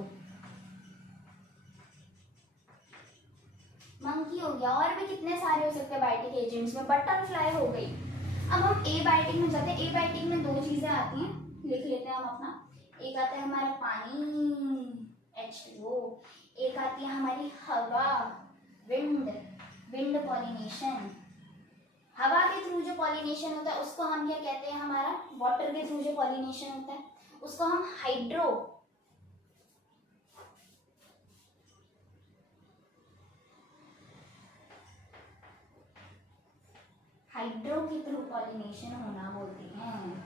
मंकी हो गया, और भी कितने सारे हो सकते हैं बायोटिक एजेंट्स में, बटरफ्लाई हो गई। अब हम एबायोटिक में जाते हैं। एबायोटिक में दो चीजें आती हैं, लिख लेते हैं हम अपना। एक आता है हमारा पानी H2O, एक आती है हमारी हवा, विंड, विंड पॉलिनेशन। हवा के थ्रू जो पॉलिनेशन होता है उसको हम क्या कहते हैं, हमारा वाटर के थ्रू जो पॉलिनेशन होता है उसको हम हाइड्रो, हाइड्रो के थ्रू पॉलिनेशन होना बोलते हैं,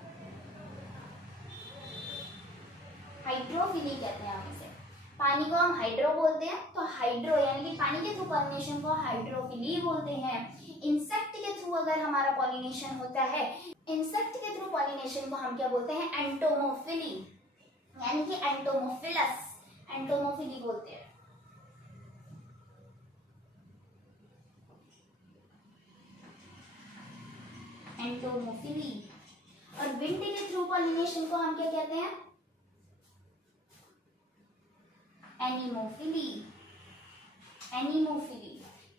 हाइड्रोफिली कहते हैं हम इसे। पानी को हम हाइड्रो बोलते हैं, तो हाइड्रो यानी कि पानी के थ्रू पॉलिनेशन को हाइड्रोफिली बोलते हैं। इंसेक्ट के थ्रू अगर हमारा पॉलिनेशन होता है, इंसेक्ट के थ्रू पॉलिनेशन को हम क्या बोलते हैं, एंटोमोफिली, यानी कि एंटोमोफिलस, एंटोमोफिली बोलते हैं। एंटोमोफिली। और विंड के थ्रू पॉलिनेशन को हम क्या कहते हैं, एनीमोफिली, एनीमोफिली।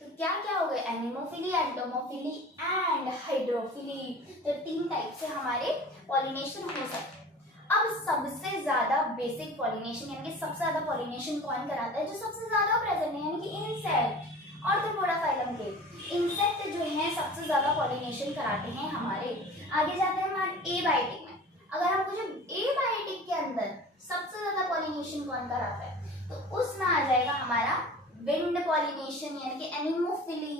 तो क्या क्या हो गए, एनीमोफिली, एंटोमोफिली एंड हाइड्रोफिली। तो तीन टाइप से हमारे पॉलिनेशन हो सकते हैं। अब सबसे ज्यादा बेसिक पॉलिनेशन यानी कि सबसे ज्यादा पॉलिनेशन कौन कराता है, जो सबसे ज्यादा प्रेजेंट है, यानी कि इंसेक्ट। ऑर्थ्रोपोडा फाइलम के इंसेक्ट जो है सबसे ज्यादा पॉलिनेशन कराते हैं हमारे। आगे जाते हैं हमारे एबायोटिक में। अगर हम पूछे एबायोटिक के अंदर सबसे ज्यादा पॉलिनेशन कौन कराता है, तो उसमें आ जाएगा हमारा विंड पॉलिनेशन यानी कि anemophily.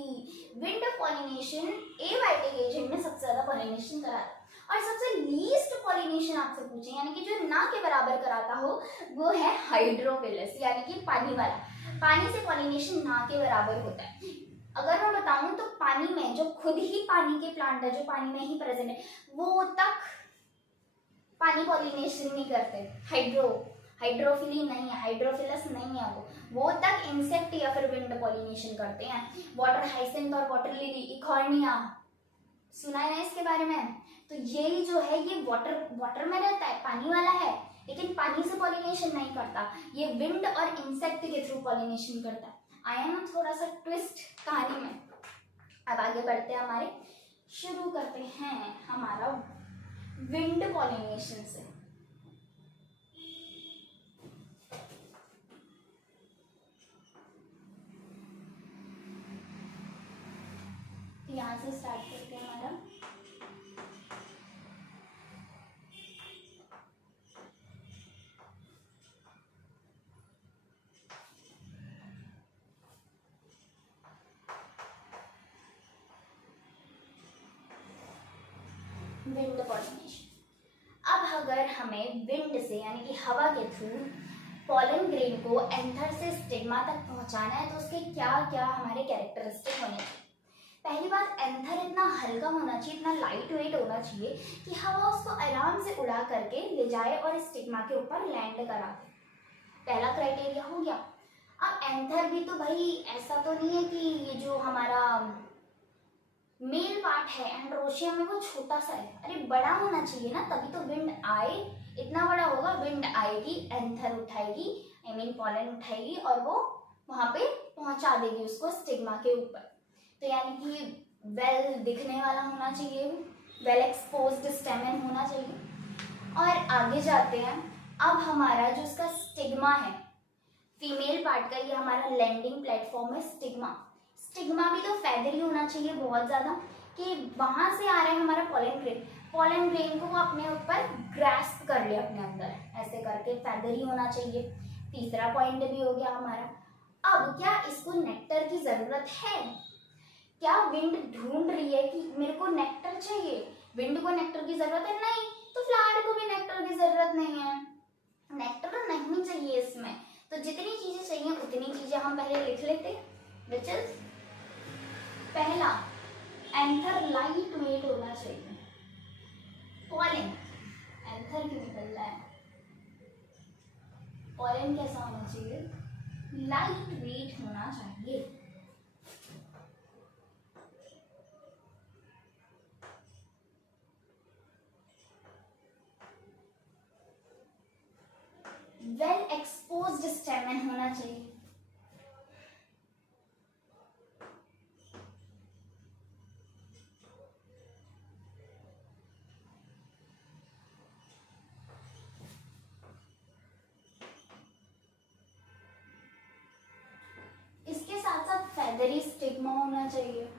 Wind pollination abiotic agent में सबसे ज्यादा पॉलिनेशन कराता है। और सबसे लीस्ट पॉलिनेशन आपसे पूछे यानी कि जो ना के बराबर कराता हो, वो है हाइड्रोफिलस यानी कि पानी वाला। पानी से पॉलिनेशन ना के बराबर होता है। अगर मैं बताऊं तो पानी में जो खुद ही पानी के प्लांट है, जो पानी में ही प्रेजेंट है, वो तक पानी पॉलिनेशन नहीं करते। हाइड्रोफिली नहीं है, हाइड्रोफिलस नहीं है, वो तक इंसेक्ट या फिर विंड पॉलिनेशन करते हैं। वाटर हाइसिंथ और वाटर लिली, इकॉर्निया, सुना है ना इसके बारे में। तो यही जो है ये वाटर में रहता है, पानी वाला है, लेकिन पानी से पॉलिनेशन नहीं करता। ये विंड और इंसेक्ट के थ्रू पॉलिनेशन करता है। आया ना थोड़ा सा ट्विस्ट कहानी में। अब आगे बढ़ते हैं, हमारे शुरू करते हैं हमारा विंड पॉलिनेशन से। यहाँ से स्टार्ट करते हैं हमारा विंड पॉलिनेशन। अब अगर हमें विंड से यानी कि हवा के थ्रू पॉलन ग्रेन को एंथर से स्टिग्मा तक पहुंचाना है, तो उसके क्या क्या हमारे कैरेक्टरिस्टिक होने चाहिए। पहली बात, एंथर इतना हल्का होना चाहिए, इतना लाइट वेट होना चाहिए कि हवा उसको आराम से उड़ा करके ले जाए और स्टिग्मा के ऊपर लैंड करा दे। पहला क्राइटेरिया हो गया। अब एंथर भी तो भाई ऐसा तो नहीं है कि ये जो हमारा मेल पार्ट है एंड्रोशियम में वो छोटा सा है, अरे बड़ा होना चाहिए ना, तभी तो विंड आए। इतना बड़ा होगा, विंड आएगी, एंथर उठाएगी, आई मीन पॉलन उठाएगी और वो वहां पे पहुंचा देगी उसको स्टिग्मा के ऊपर। तो यानी कि वेल दिखने वाला होना चाहिए, वेल एक्सपोज्ड स्टेमन होना चाहिए। और आगे जाते हैं। अब हमारा जो उसका स्टिग्मा है फीमेल पार्ट का, ये हमारा लैंडिंग प्लेटफॉर्म है स्टिग्मा। स्टिग्मा भी तो फेदरी होना चाहिए बहुत ज़्यादा, कि वहां से आ रहा है हमारा पॉलन ग्रेन, पॉलन ग्रेन को वो अपने ऊपर ग्रास्प कर ले अपने अंदर, ऐसे करके फेदरी होना चाहिए। तीसरा पॉइंट भी हो गया हमारा। अब क्या इसको नेक्टर की ज़रूरत है? क्या विंड ढूंढ रही है कि मेरे को नेक्टर चाहिए, विंड को नेक्टर की ज़रूरत है? नहीं। तो फ्लावर को भी नेक्टर की ज़रूरत नहीं है, नेक्टर नहीं चाहिए इसमें। तो जितनी चीज़ें चाहिए उतनी चीज़ें हम पहले लिख लेते, विच इज पहला, एंथर लाइट वेट होना चाहिए। पॉलन, एंथर क्यों निकल रहा है? पॉलन कैसा होना चाहिए? लाइट वेट होना चाहिए। वेल एक्सपोज्ड स्टेमन होना चाहिए। इसके साथ साथ फेदरी स्टिग्मा होना चाहिए।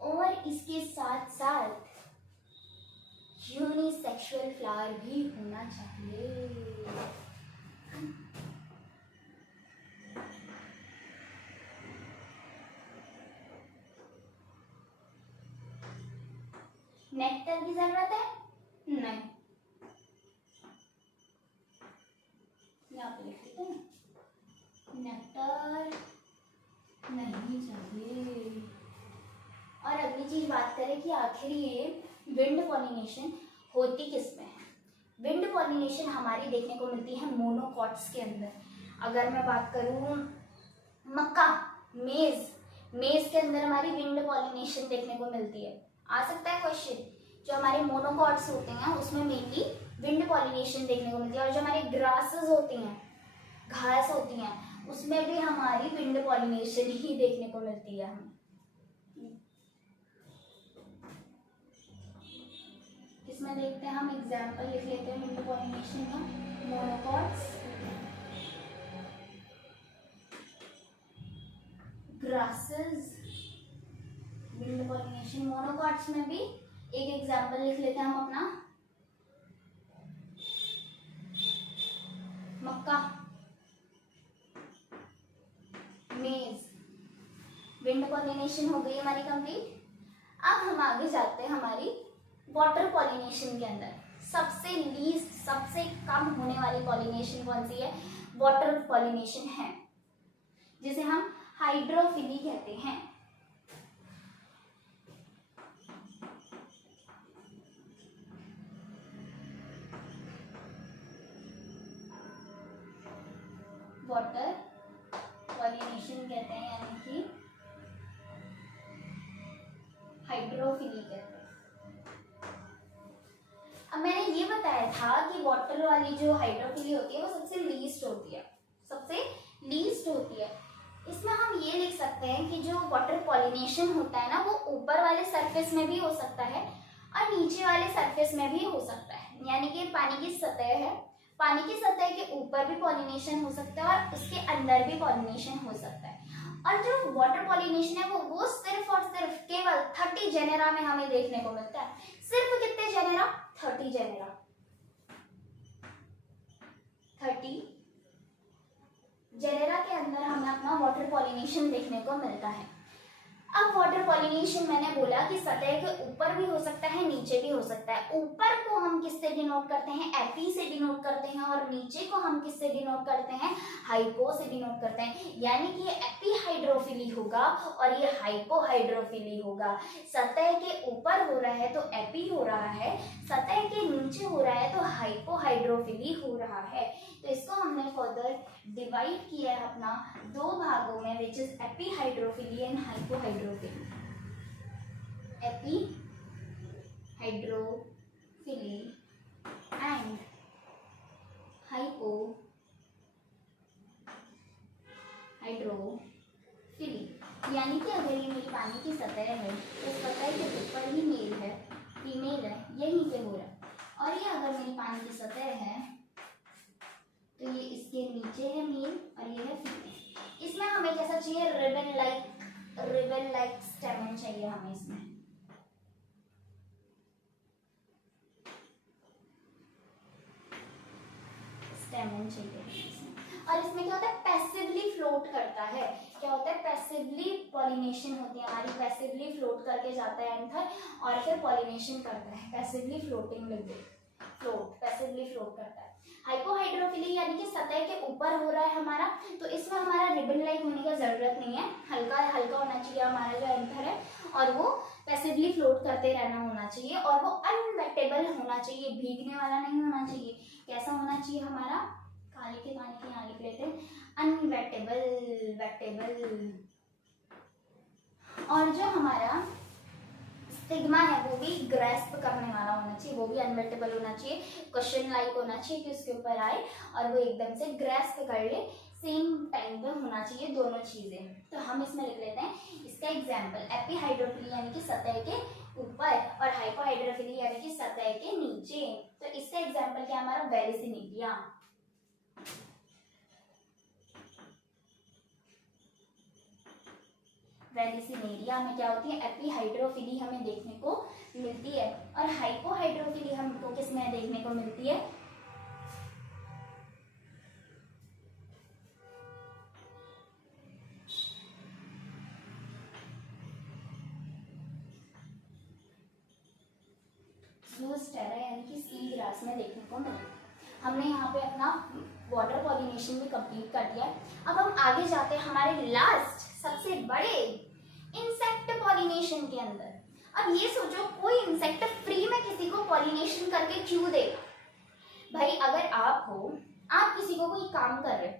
और इसके साथ साथ यूनिसेक्सुअल फ्लावर भी होना चाहिए। नेक्टर की जरूरत है? नहीं। यहाँ पे लिख लेते हैं, नेक्टर नहीं चाहिए। और अगली चीज बात करें कि आखिर ये विंड पॉलिनेशन होती किस में है? विंड पॉलिनेशन हमारी देखने को मिलती है मोनोकॉट्स के अंदर। अगर मैं बात करूँ मक्का, मेज, मेज के अंदर हमारी विंड पॉलिनेशन देखने को मिलती है। आ सकता है क्वेश्चन, जो हमारे मोनोकॉट्स होते हैं उसमें मेनली विंड पॉलिनेशन देखने को मिलती है। और जो हमारी ग्रासेस होती हैं, घास होती हैं, उसमें भी हमारी विंड पॉलिनेशन ही देखने को मिलती है हमें। इसमें देखते हैं, हम एग्जाम्पल लिख लेते हैं विंड पॉलिनेशन का। Monocots, grasses, wind pollination. Monocots में भी एक एग्जाम्पल लिख लेते हैं हम अपना, मक्का, मेज। विंड पॉलिनेशन हो गई हमारी कंप्लीट। अब हम आगे जाते हैं हमारी वाटर पॉलिनेशन के अंदर। सबसे लीस्ट, सबसे कम होने वाली पॉलिनेशन कौन सी है? वाटर पॉलिनेशन है, जिसे हम हाइड्रोफिली कहते हैं। वाटर पॉलिनेशन कहते हैं, यानी कि हाइड्रोफिली कहते हैं। अब मैंने ये बताया था कि वाटर वाली जो हाइड्रोफिली होती है वो सबसे लीस्ट होती है, सबसे लीस्ट होती है। इसमें हम ये लिख सकते हैं कि जो वाटर पॉलिनेशन होता है ना, वो ऊपर वाले सरफेस में भी हो सकता है और नीचे वाले सरफेस में भी हो सकता है। यानी कि पानी की सतह है, पानी की सतह के ऊपर भी पॉलिनेशन हो सकता है और उसके अंदर भी पॉलिनेशन हो सकता है। और जो वाटर पॉलिनेशन है वो सिर्फ और सिर्फ केवल 30 जेनेरा में हमें देखने को मिलता है। सिर्फ कितने जेनेरा? 30 जेनेरा, 30 जेनेरा के अंदर हमें अपना वाटर पॉलिनेशन देखने को मिलता है। अब वाटर पॉलिनेशन मैंने बोला कि सतह के ऊपर भी हो सकता है, नीचे भी हो सकता है। ऊपर को हम किससे डिनोट करते हैं, एपी से डिनोट करते हैं, और नीचे को हम किससे डिनोट करते हैं, हाइपो से डिनोट करते हैं। यानी कि ये एपी हाइड्रोफिली होगा और ये हाइपो हाइड्रोफिली होगा। सतह के ऊपर हो रहा है तो एपी हो रहा है, सतह के नीचे हो रहा है तो हाइपो हाइड्रोफिली हो रहा है। तो इसको हमने फर्दर डिवाइड किया है अपना दो भागों में, which is AP hydrophily and hypo hydrophily. AP hydrophily and hypo hydrophily. यानी कि अगर ये मेरी पानी की सतह है तो सतह के ऊपर ही मेल है, फीमेल है, यहीं पे हो रहा है। और ये अगर मेरी पानी की सतह है तो ये इसके नीचे है मेल और ये है फीमेल। इसमें हमें कैसा चाहिए, रिबन लाइक स्टेमन चाहिए हमें इसमें। स्टेमन चाहिए इसमें। और इसमें क्या होता है, पैसिवली फ्लोट करता है। क्या होता है, पैसिवली पॉलिनेशन होती है हमारी, पैसिवली फ्लोट करके जाता है एंथर और फिर पॉलिनेशन करता है। Passively floating liquid, passively float करता है। हाइपोहाइड्रोफिली यानी कि सतह के ऊपर हो रहा है हमारा, तो इसमें हमारा रिबन लाइक होने का जरूरत नहीं है, हल्का हल्का होना चाहिए हमारा जो एंथर है, और वो पैसिवली फ्लोट करते रहना होना चाहिए, और वो अनवेटेबल होना चाहिए, भीगने वाला नहीं होना चाहिए। कैसा होना चाहिए हमारा, काले के पानी के यहाँ लिख लेते हैं, अनवेटेबल, वेटेबल। और जो हमारा स्टिग्मा है वो भी ग्रेस्प करने वाला होना चाहिए, वो भी अनवेटेबल होना चाहिए, क्वेश्चन लाइक होना चाहिए कि उसके ऊपर आए और वो एकदम से ग्रेस्प कर ले, सेम टाइम पे होना चाहिए दोनों चीजें। तो हम इसमें लिख लेते हैं इसका एग्जांपल, एपीहाइड्रोफिली यानी कि सतह के ऊपर और हाइपोहाइड्रोफिली यानी कि सतह के नीचे। तो इसका एग्जांपल क्या हमारा, वेलिसिनेरिया। वेलिसिनेरिया में क्या होती है, एपीहाइड्रोफिली हमें देखने को मिलती है, और हाइपोहाइड्रोफिली हमको किसमें देखने को मिलती है, ज़ूस्टेरा यानी कि सी ग्रास में देखने को मिलती है। हमने यहाँ पे अपना वाटर पॉलिनेशन भी कंप्लीट कर दिया है। अब हम आगे जाते हैं हमारे लास्ट सबसे बड़े इंसेक्ट पॉलिनेशन के अंदर। अब ये सोचो, कोई इंसेक्ट फ्री में किसी को पॉलिनेशन करके क्यों देगा। भाई अगर आप हो, आप किसी को कोई काम कर रहे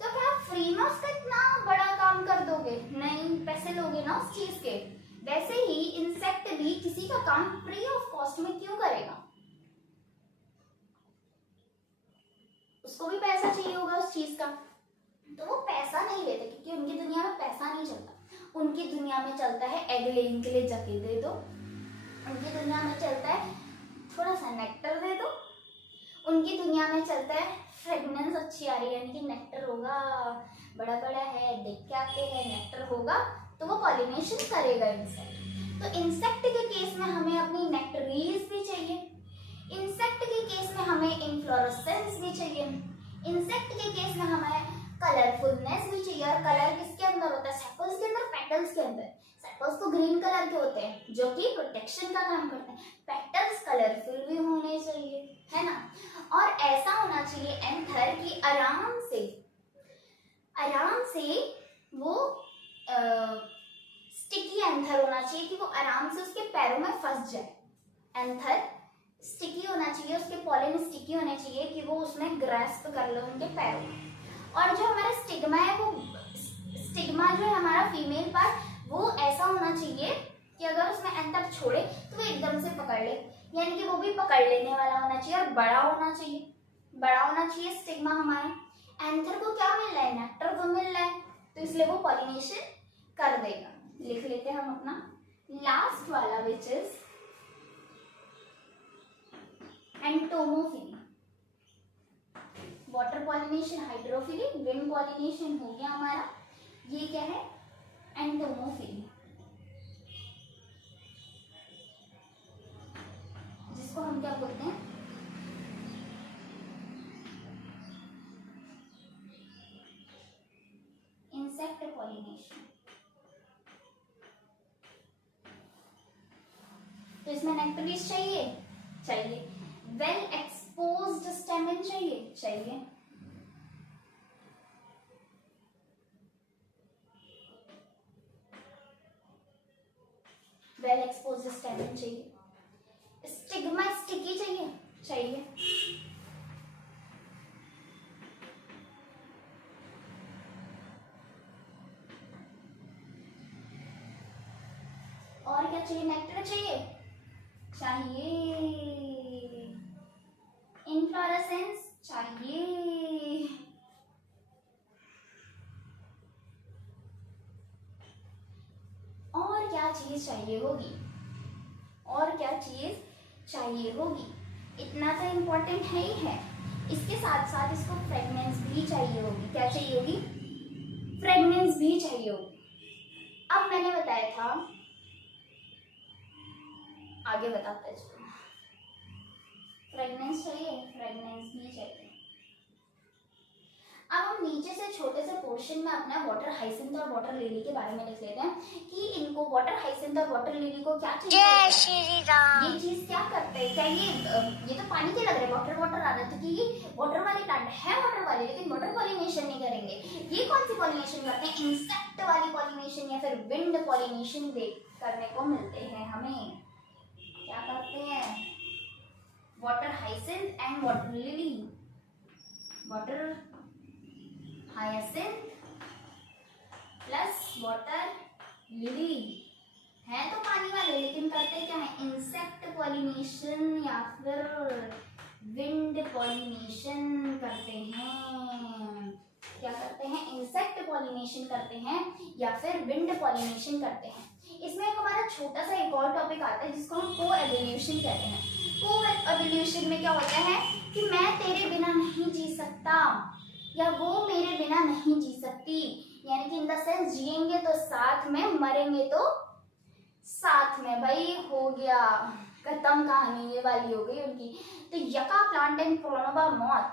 तो क्या आप फ्री में उसका इतना बड़ा काम कर दोगे, नहीं, पैसे लोगे ना उस चीज के। वैसे ही इंसेक्ट भी किसी का काम फ्री ऑफ कॉस्ट में क्यों करेगा, उसको भी पैसा चाहिए होगा उस चीज का, तो वो पैसा नहीं लेते, क्योंकि उनकी दुनिया में पैसा नहीं चलता। उनकी दुनिया में चलता है एग लेइंग के लिए जके दे दो, उनकी दुनिया में चलता है थोड़ा सा नेक्टर दे दो, उनकी दुनिया में चलता है फ्रेगनेंस अच्छी आ रही है, यानी कि नेक्टर होगा, बड़ा बड़ा है, देख के आते हैं, नेक्टर होगा तो वो पॉलिनेशन करेगा इंसेक्ट। तो इंसेक्ट के केस में हमें अपनी नेक्टरीज भी चाहिए, इंसेक्ट के केस में हमें इन्फ्लोरेसेंस भी चाहिए, इंसेक्ट के केस में हमें कलरफुलनेस भी चाहिए। और कलर किसके अंदर होता है, सेपल्स के अंदर, पेटल्स के अंदर। सेपल्स तो ग्रीन कलर के होते हैं जो कि प्रोटेक्शन का काम करते हैं, पेटल्स कलरफुल भी होने चाहिए, है ना। और ऐसा होना चाहिए एंथर कि आराम से वो स्टिकी एंथर होना चाहिए, कि वो आराम से उसके पैरों में फंस जाए। एंथर स्टिकी होना चाहिए, उसके पॉलन स्टिकी होने चाहिए कि वो उसमें ग्रास्प कर ले उनके पैरों में। और जो हमारा स्टिग्मा है, वो स्टिग्मा जो है हमारा फीमेल पार्ट, वो ऐसा होना चाहिए कि अगर उसमें एंथर छोड़े तो वो एकदम से पकड़ ले, यानी कि वो भी पकड़ लेने वाला होना चाहिए और बड़ा होना चाहिए स्टिग्मा हमारा। एंथर को क्या मिल रहा है, नेक्टर को मिल रहा है, तो इसलिए वो पॉलिनेशन कर देगा। लिख लेते हैं हम अपना लास्ट वाला, which is entomophily. Water pollination hydrophily, wind pollination हो गया हमारा, ये क्या है, एंटोमोफिली, जिसको हम क्या बोलते हैं, इंसेक्ट पॉलिनेशन। तो इसमें नेक्टरीज चाहिए, चाहिए। वेल एक्सपोज्ड स्टेमन चाहिए, चाहिए। वेल एक्सपोज्ड स्टेमन चाहिए। स्टिग्मा स्टिकी चाहिए, चाहिए। और क्या चाहिए? नेक्टर चाहिए, चाहिए। इनफ्लोरेसेंस चाहिए। और क्या चीज चाहिए होगी? और क्या चीज चाहिए होगी? इतना तो इम्पोर्टेंट है ही है। इसके साथ साथ इसको फ्रेगनेंस भी चाहिए होगी। क्या चाहिए होगी? फ्रेगनेंस भी चाहिए होगी। अब मैंने बताया था, आगे बताते हैं। फ्रेगनेंस चाहिए, फ्रेगनेंस भी चाहिए। अब हम नीचे से छोटे से पोर्शन में अपना वाटर हाइसिंथ और वाटर लिली के बारे में लिख लेते हैं कि इनको वाटर हाइसिंथ और वाटर लिली को क्या चाहिए। जय श्री राम। ये चीज क्या करते हैं? क्या ये तो पानी के लग रहे हैं, वाटर वाटर आ रहा है, तो ये वाटर वाले प्लांट है, वाटर वाले, लेकिन वाटर पॉलिनेशन नहीं करेंगे। ये कौन सी पॉलिनेशन करते हैं? इंसेक्ट वाली पॉलिनेशन या फिर विंड पॉलिनेशन करने को मिलते हैं हमें। क्या करते हैं? Water hyacinth and water lily. Water hyacinth plus water lily है तो पानी वाले, लेकिन करते क्या है? इंसेक्ट पॉलिनेशन या फिर विंड पॉलिनेशन करते हैं। क्या करते हैं? इंसेक्ट पॉलिनेशन करते हैं या फिर विंड पॉलिनेशन करते हैं। इसमें एक हमारा छोटा सा एक और टॉपिक आता है जिसको हम को एवोल्यूशन कहते हैं। को एवोल्यूशन में क्या होता है कि मैं तेरे बिना नहीं जी सकता या वो मेरे बिना नहीं जी सकती, यानी कि इन द सेंस जिएंगे तो साथ में, मरेंगे तो साथ में। भाई हो गया, खत्म कहानी, ये वाली हो गई उनकी। तो यका प्लांट एंड प्रोनोबा मॉथ,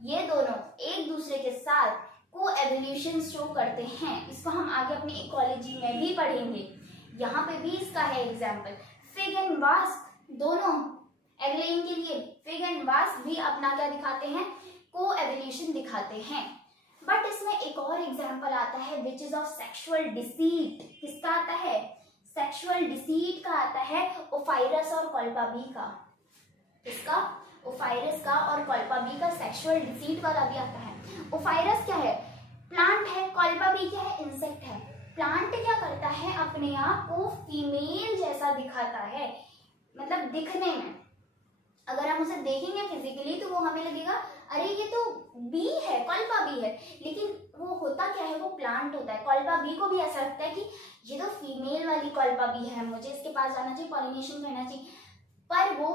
ये दोनों एक दूसरे के साथ को एवोल्यूशन शो करते हैं। इसको हम आगे अपनी इकोलॉजी में भी पढ़ेंगे। यहाँ पे भी इसका है एग्जाम्पल। फिग एंड वास्प दोनों एग्लेइंग के लिए, फिग एंड वास्प भी अपना क्या दिखाते हैं? को एवोल्यूशन दिखाते हैं। बट इसमें एक और एग्जाम्पल आता है which is of sexual deceit. किसका आता है? सेक्सुअल डिसीट का आता है ओफाइरस और कॉल्पाबी का। इसका ओफाइरस का और कॉल्पाबी का सेक्सुअल डिसीट वाला भी आता है। ओफाइरस क्या है? प्लांट है। कॉल्पाबी क्या है? इंसेक्ट है। प्लांट क्या करता है? अपने आप को फीमेल जैसा दिखाता है, मतलब दिखने में। अगर हम उसे देखेंगे फिजिकली तो वो हमें लगेगा अरे ये तो बी है, कॉल्पा बी है, लेकिन वो होता क्या है? वो प्लांट होता है। कॉल्पा बी को भी ऐसा लगता है कि ये तो फीमेल वाली कॉल्पा बी है, मुझे इसके पास जाना चाहिए, पॉलिनेशन करना चाहिए। पर वो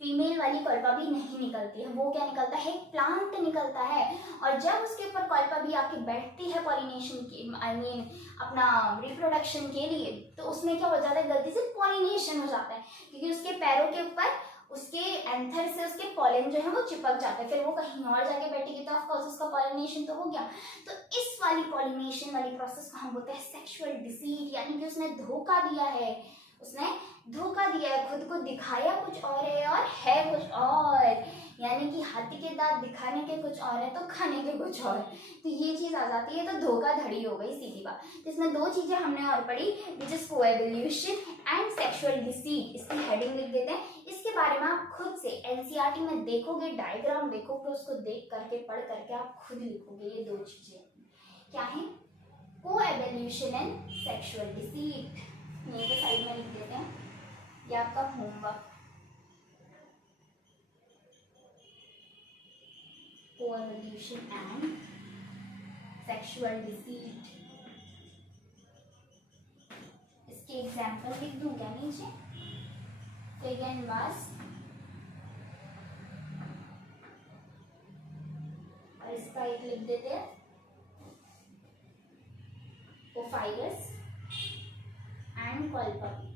फीमेल वाली कॉल्पा बी नहीं निकलती है। वो क्या निकलता है? प्लांट निकलता है। और जब उसके ऊपर कॉल्पा बी आपकी बैठती है पॉलिनेशन की, आई मीन अपना रिप्रोडक्शन के लिए, तो उसमें क्या हो जाता है? गलती से पॉलिनेशन हो जाता है, क्योंकि उसके पैरों के ऊपर उसके एंथर से उसके पॉलन जो है वो चिपक जाता है। फिर वो कहीं और जाके बैठेगी तो ऑफ कोर्स उसका पॉलिनेशन तो हो गया। तो इस वाली पॉलिनेशन वाली प्रोसेस को हम बोलते हैं सेक्सुअल डिसीट, यानी कि उसने धोखा दिया है। उसने धोखा दिया है, खुद को दिखाया कुछ और है कुछ और, यानी कि हाथी के दांत दिखाने के कुछ और है तो खाने के कुछ और। तो ये चीज आ जाती है, तो धोखाधड़ी हो गई, सीधी बात। तो इसमें दो चीजें हमने और पढ़ी, which is coevolution and sexual deceit. इसकी हेडिंग लिख देते हैं। इसके बारे में आप खुद से एनसीईआरटी में देखोगे, डायग्राम देखोगे, उसको देख करके पढ़ करके आप खुद लिखोगे। ये दो चीजें क्या है? Coevolution and sexual deceit. ये तो साइड में लिख देते हैं, ये आपका homework. Coevolution and sexual deceit. इसके एग्जाम्पल लिख दूं क्या नीचे? फिग एंड वास्प, और इसका एक लिख देते हैं ओफाइरस एंड कॉल्पाबी।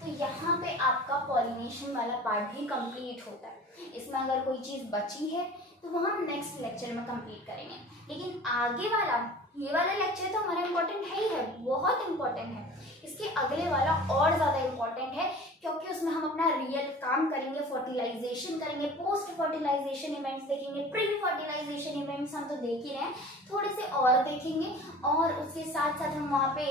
तो यहाँ पे आपका पॉलिनेशन वाला पार्ट भी कंप्लीट होता है। इसमें अगर कोई चीज बची है तो वो हम नेक्स्ट लेक्चर में कंप्लीट करेंगे। लेकिन आगे वाला ये वाला लेक्चर तो हमारा इम्पोर्टेंट है ही है, बहुत इम्पोर्टेंट है। इसके अगले वाला और ज़्यादा इम्पोर्टेंट है क्योंकि उसमें हम अपना रियल काम करेंगे, फर्टिलाइजेशन करेंगे, पोस्ट फर्टिलाइजेशन इवेंट्स देखेंगे, प्री फर्टिलाइजेशन इवेंट्स हम तो देख ही रहे हैं, थोड़े से और देखेंगे। और उसके साथ साथ हम वहाँ पे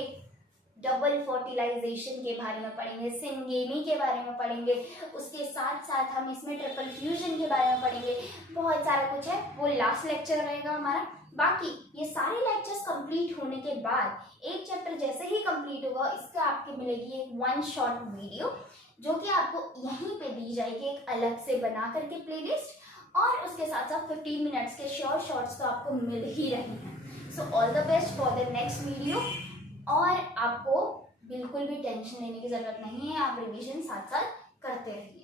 डबल फर्टिलाइजेशन के बारे में पढ़ेंगे, सिंगेनी के बारे में पढ़ेंगे, उसके साथ साथ हम इसमें ट्रिपल फ्यूजन के बारे में पढ़ेंगे। बहुत सारा कुछ है, वो लास्ट लेक्चर रहेगा हमारा। बाकी ये सारे लेक्चर्स कंप्लीट होने के बाद एक चैप्टर जैसे ही कंप्लीट होगा, इसका आपको मिलेगी एक 1 शॉर्ट वीडियो जो कि आपको यहीं पे दी जाएगी एक अलग से बना करके प्लेलिस्ट, और उसके साथ साथ 15 मिनट्स के शॉर्ट्स तो आपको मिल ही रहे हैं। So all the best for the next video. और आपको बिल्कुल भी टेंशन लेने की ज़रूरत नहीं है, आप रिविजन साथ साथ करते रहिए।